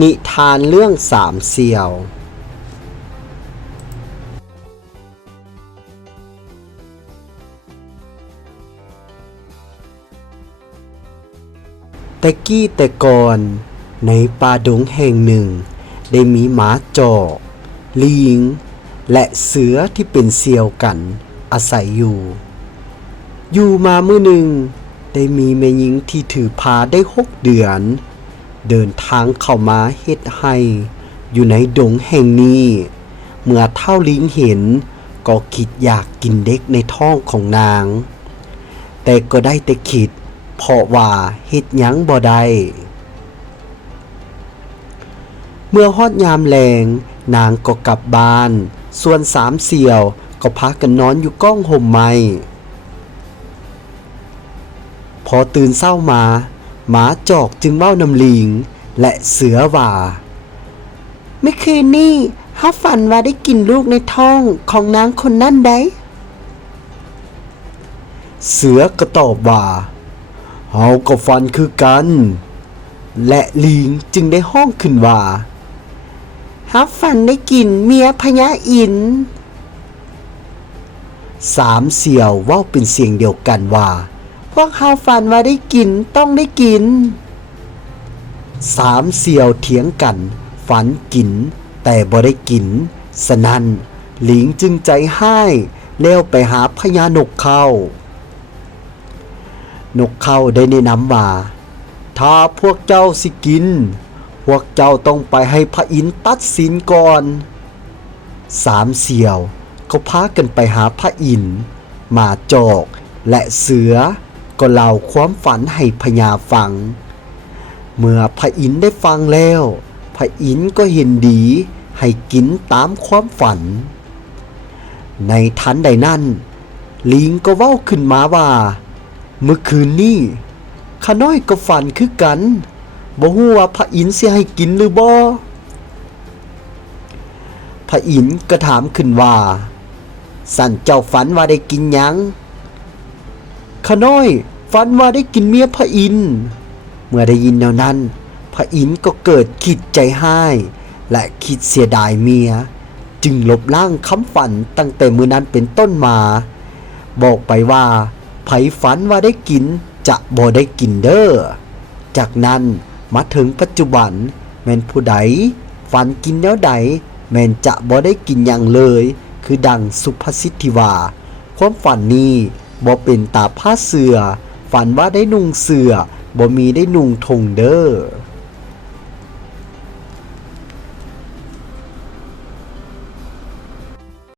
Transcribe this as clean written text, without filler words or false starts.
นิทานเรื่องสามเสี่ยวแต่กี้แต่ก่อนในป่าดงแห่งหนึ่งได้มีหมาจอกลิงและเสือที่เป็นเสี่ยวกันอาศัยอยู่มามื้อหนึ่งได้มีแม่หญิงที่ถือพาได้6 เดือนเดินทางเข้ามาเฮ็ดให้อยู่ในดงแห่งนี้เมื่อเท่าลิงเห็นก็คิดอยากกินเด็กในท้องของนางแต่ก็ได้แต่คิดเพราะว่าเฮ็ดหยังบ่ได้เมื่อฮอดยามแลงนางก็กลับบ้านส่วนสามเสี่ยวก็พากันนอนอยู่ก้องห่มไม้พอตื่นเช้ามาหมาจอกจึงเว้านำลิงและเสือว่าเมื่อคืนนี้เฮาฝันว่าได้กินลูกในท้องของนางคนนั้นได้เสือก็ตอบว่าเฮาก็ฝันคือกันและลิงจึงได้ห้องขึ้นว่าเฮาฝันได้กินเมียพญาอินทร์สามเสี่ยวเว้าเป็นเสียงเดียวกันว่าพวกเฮาฝันว่าได้กินต้องได้กินสามเสี่ยวเถียงกันฝันกินแต่บ่ได้กินสนั่นหลิงจึงใจห้ายแล้วไปหาพญานกเขานกเขาได้แนะนำว่าถ้าพวกเจ้าสิกินพวกเจ้าต้องไปให้พระอินทร์ตัดสินก่อนสามเสี่ยวก็พากันไปหาพระอินทร์หมาจอกและเสือก็เล่าความฝันให้พญาฟังเมื่อพระอินทร์ได้ฟังแล้วพระอินทร์ก็เห็นดีให้กินตามความฝันในทันใดนั้นลิงก็เว้าขึ้นมาว่าเมื่อคืนนี้ข้าน้อยก็ฝันคือกันบ่ฮู้ว่าพระอินทร์สิให้กินหรือบ่พระอินทร์ก็ถามขึ้นว่าสั่นเจ้าฝันว่าได้กินหยังข้าน้อยฝันว่าได้กินเมียพระอินทร์เมื่อได้ยินแนวนั้นพระอินทร์ก็เกิดคิดใจห้ายและคิดเสียดายเมียจึงลบล้างคำฝันตั้งแต่มื้อนั้นเป็นต้นมาบอกไปว่าไผฝันว่าได้กินจะบ่ได้กินเด้อจากนั้นมาถึงปัจจุบันแม่นผู้ใดฝันกินแนวใดแม่นจะบ่ได้กินอย่างเลยคือดังสุภาษิตที่ว่าความฝันนี้บ่เป็นตาผ้าเสือฝันว่าได้นุ่งเสือบ่มีได้นุ่งธงเด้อ